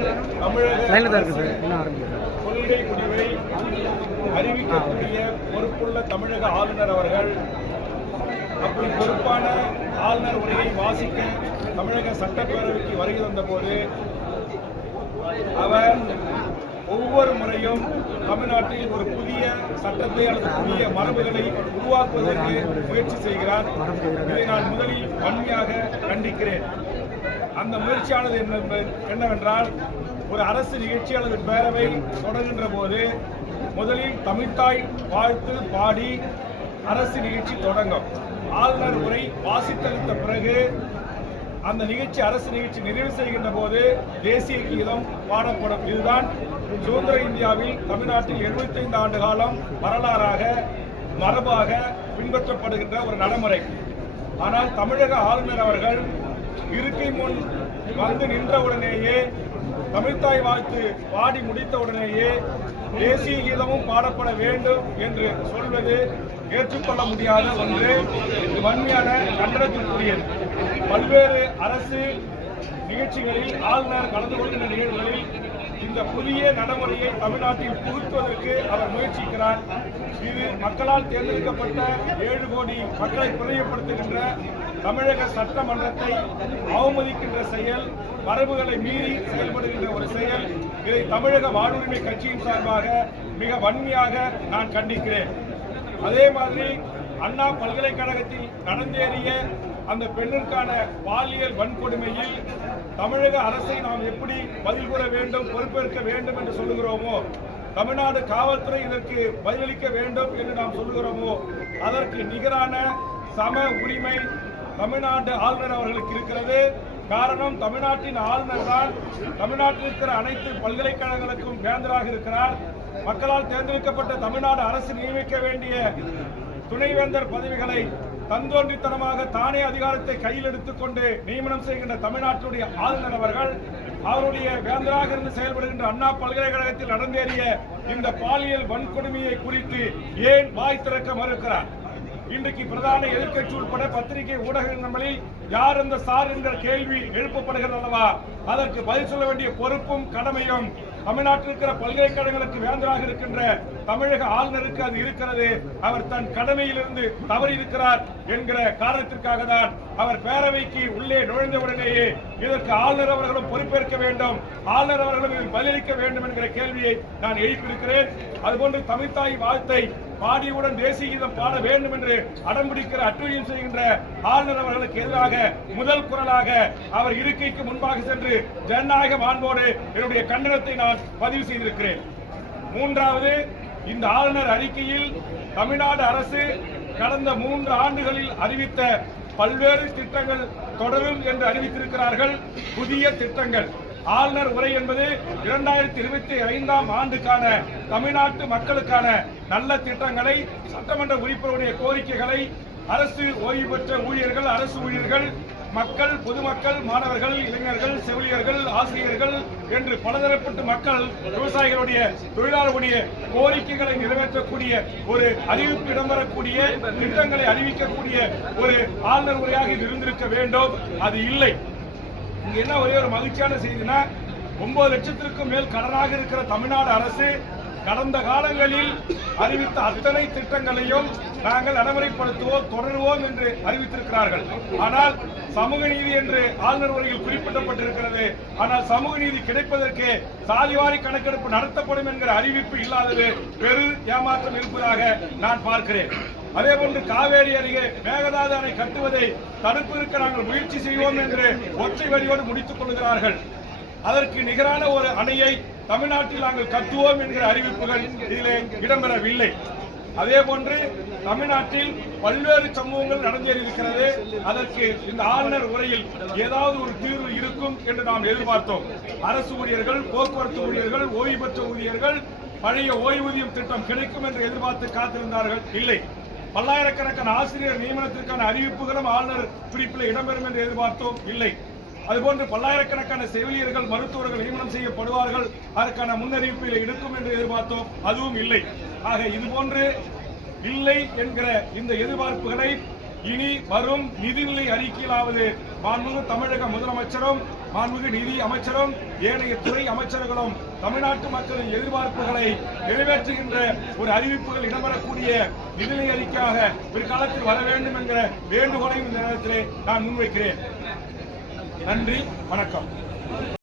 லைனில் தான் இருக்குது சார் இன்னும் ஆரம்பிக்கிறது கொள்கை முடிவை அறிவிக்கக்கூடிய பொறுப்புள்ள தமிழக ஆளுநர் அவர்கள் அப்படி பொறுப்பான ஆளுநர் உரையை வாசிக்க தமிழக சட்டப்பேரவைக்கு வருகை தந்தபோது அவர் ஒவ்வொரு முறையும் தமிழ்நாட்டில் ஒரு புதிய சட்டத்தை அல்லது புதிய மரபுகளை உருவாக்குவதற்கு முயற்சி செய்கிறார் இதை நான் முதலில் வன்மையாக கண்டிக்கிறேன் அந்த முயற்சியானது என்ன என்னவென்றால் ஒரு அரசு நிகழ்ச்சி அல்லது பேரவை தொடங்குகின்ற போது முதலில் தமிழ்தாய் வாழ்த்து பாடி அரசு நிகழ்ச்சி தொடங்கும் ஆளுநர் உரை வாசித்தளித்த பிறகு அந்த நிகழ்ச்சி அரசு நிகழ்ச்சி நிறைவு செய்கின்ற போது தேசிய கீதம் பாடப்படும் இதுதான் சுதந்திர இந்தியாவில் தமிழ்நாட்டில் எழுபத்தி ஐந்து ஆண்டு காலம் வரலாறாக மரபாக பின்பற்றப்படுகின்ற ஒரு நடைமுறை ஆனால் தமிழக ஆளுநர் அவர்கள் இருக்கை முன் வந்து நின்றவுடனேயே தமிழ்தாய் வாழ்த்து பாடி முடித்தவுடனேயே தேசிய கீதமும் பாடப்பட வேண்டும் என்று சொல்வது ஏற்றுக்கொள்ள முடியாத ஒன்று வன்மையான கண்டனத்திற்குரியது பல்வேறு அரசு நிகழ்ச்சிகளில் ஆளுநர் கலந்து கொள்கின்ற நிகழ்வுகளில் இந்த புதிய நடைமுறையை தமிழ்நாட்டில் புகுத்துவதற்கு அவர் முயற்சிக்கிறார் இது மக்களால் தேர்ந்தெடுக்கப்பட்ட ஏழு கோடி மக்களை பிரியப்படுத்துகின்ற தமிழக சட்டமன்றத்தை அவமதிக்கின்ற செயல் மரபுகளை மீறி செயல்படுகின்ற ஒரு செயல் இதை தமிழக வானுரிமை கட்சியின் சார்பாக மிக வன்மையாக நான் கண்டிக்கிறேன் அதே மாதிரி அண்ணா பல்கலைக்கழகத்தில் நடந்தேறிய அந்த பெண்ணிற்கான பாலியல் வன்கொடுமையில் தமிழக அரசை நாம் எப்படி பதில் கூற வேண்டும் பொறுப்பேற்க வேண்டும் என்று சொல்லுகிறோமோ தமிழ்நாடு காவல்துறை இதற்கு பதிலளிக்க வேண்டும் என்று நாம் சொல்லுகிறோமோ அதற்கு நிகரான சம உரிமை தமிழ்நாடு ஆளுநர் அவர்களுக்கு இருக்கிறது காரணம் தமிழ்நாட்டின் ஆளுநர் தான் தமிழ்நாட்டில் இருக்கிற அனைத்து பல்கலைக்கழகங்களுக்கும் வேந்தராக இருக்கிறார் மக்களால் தேர்ந்தெடுக்கப்பட்ட தமிழ்நாடு அரசு நியமிக்க வேண்டிய துணைவேந்தர் பதவிகளை தந்தோன்றித்தனமாக தானே அதிகாரத்தை கையில் எடுத்துக்கொண்டு நியமனம் செய்கின்ற தமிழ்நாட்டுடைய ஆளுநர் அவர்கள் அவருடைய வேந்தராக இருந்து செயல்படுகின்ற அண்ணா பல்கலைக்கழகத்தில் நடந்தேறிய இந்த பாலியல் வன்கொடுமையை குறித்து ஏன் வாய் திறக்க மறுக்கிறார் இன்றைக்கு பிரதான எதிர்கட்சி உட்பட பத்திரிகை ஊடகங்களில் யார் இந்த சார் என்ற கேள்வி எழுப்பப்படுகிறது அல்லவா அதற்கு பதில் சொல்ல வேண்டிய பொறுப்பும் கடமையும் தமிழ்நாட்டில் இருக்கிற பல்கலைக்கழகங்களுக்கு வேந்தராக இருக்கின்ற தமிழக ஆளுநருக்கு அது இருக்கிறது அவர் தன் கடமையிலிருந்து தவறி இருக்கிறார் என்கிற காரணத்திற்காக தான் அவர் பேரவைக்கு உள்ளே நுழைந்தவுடனேயே இதற்கு ஆளுநர் அவர்களும் பொறுப்பேற்க வேண்டும் ஆளுநர் அவர்களும் பதிலளிக்க வேண்டும் என்கிற கேள்வியை நான் எழுப்பியிருக்கிறேன் அதுபோன்று தமிழ்தாய் வாழ்த்தை பாடியவுடன் தேசிய கீதம் பாட வேண்டும் என்று அடம்பிடிக்கிற அட்டுழியம் செய்கின்ற ஆளுநர் அவர்களுக்கு எதிராக முதல் குரலாக அவர் இருக்கைக்கு முன்பாக சென்று ஜனநாயக மாண்போடு என்னுடைய கண்டனத்தை நான் பதிவு செய்திருக்கிறேன் மூன்றாவது இந்த ஆளுநர் அறிக்கையில் தமிழ்நாடு அரசு கடந்த மூன்று ஆண்டுகளில் அறிவித்த பல்வேறு திட்டங்கள் தொடரும் என்று அறிவித்திருக்கிறார்கள் புதிய திட்டங்கள் ஆளுநர் உரை என்பது இரண்டாயிரத்தி இருபத்தி ஐந்தாம் ஆண்டுக்கான தமிழ்நாட்டு மக்களுக்கான நல்ல திட்டங்களை சட்டமன்ற உறுப்பினருடைய கோரிக்கைகளை அரசு ஓய்வு பெற்ற ஊழியர்கள் அரசு ஊழியர்கள் மக்கள் பொதுமக்கள் மாணவர்கள் இளைஞர்கள் செவிலியர்கள் ஆசிரியர்கள் என்று பலதரப்பட்டு மக்கள் விவசாயிகளுடைய தொழிலாளர்களுடைய கோரிக்கைகளை நிறைவேற்றக்கூடிய ஒரு அறிவிப்பு இடம்பெறக்கூடிய திட்டங்களை அறிவிக்கக்கூடிய ஒரு ஆளுநர் முறையாக இருந்திருக்க வேண்டும் அது இல்லை இங்க என்ன ஒரே ஒரு மகிழ்ச்சியான செய்தினா ஒன்பது லட்சத்திற்கும் மேல் கடனாக இருக்கிற தமிழ்நாடு அரசு கடந்த காலங்களில் அறிவித்த அத்தனை திட்டங்களையும் நாங்கள் நடைமுறைப்படுத்துவோம் தொடருவோம் என்று அறிவித்திருக்கிறார்கள் ஆனால் சமூக நீதி என்று ஆளுநர் உரையில் குறிப்பிடப்பட்டிருக்கிறது ஆனால் சமூக நீதி கிடைப்பதற்கு சாதிவாரி கணக்கெடுப்பு நடத்தப்படும் என்கிற அறிவிப்பு இல்லாதது பெரு ஏமாற்றம் இருப்பதாக நான் பார்க்கிறேன் அதே போன்று காவேரி அருகே மேகதாது அணை கட்டுவதை தடுப்பதற்கு நாங்கள் முயற்சி செய்வோம் என்று ஒற்றை வழியோடு முடித்துக் கொள்கிறார்கள் அதற்கு நிகரான ஒரு அணையை தமிழ்நாட்டில் நாங்கள் கட்டுவோம் என்கிற அறிவிப்புகள் இதிலே இடம்பெறவில்லை அதே போன்று தமிழ்நாட்டில் பல்வேறு சம்பவங்கள் நடந்தேறியிருக்கிறது அதற்கு இந்த ஆளுநர் உரையில் ஏதாவது ஒரு தீர்வு இருக்கும் என்று நாம் எதிர்பார்த்தோம் அரசு ஊழியர்கள் போக்குவரத்து ஊழியர்கள் ஓய்வு பெற்ற ஊழியர்கள் பழைய ஓய்வூதியம் திட்டம் கிடைக்கும் என்று எதிர்பார்த்து காத்திருந்தார்கள் இல்லை பல்லாயிரக்கணக்கான ஆசிரியர் நியமனத்திற்கான அறிவிப்புகளும் ஆளுநர் குறிப்பில் இடம்பெறும் என்று எதிர்பார்த்தோம் இல்லை அதுபோன்று பல்லாயிரக்கணக்கான செவிலியர்கள் மருத்துவர்கள் நியமனம் செய்யப்படுவார்கள் அதற்கான முன்னறிவிப்பில் இருக்கும் என்று எதிர்பார்த்தோம் அதுவும் இல்லை ஆக இது போன்று இல்லை என்கிற இந்த எதிர்பார்ப்புகளை இனி வரும் நிதிநிலை அறிக்கையிலாவது மாண்புமிகு தமிழக முதலமைச்சரும் மாண்புமிகு நிதி அமைச்சரும் ஏனைய துறை அமைச்சர்களும் தமிழ்நாட்டு மக்களின் எதிர்பார்ப்புகளை நிறைவேற்றுகின்ற ஒரு அறிவிப்புகள் இடம்பெறக்கூடிய நிதிநிலை அறிக்கையாக பிற்காலத்தில் வர வேண்டும் என்கிற வேண்டுகோளையும் இந்த நேரத்திலே நான் முன்வைக்கிறேன் நன்றி வணக்கம்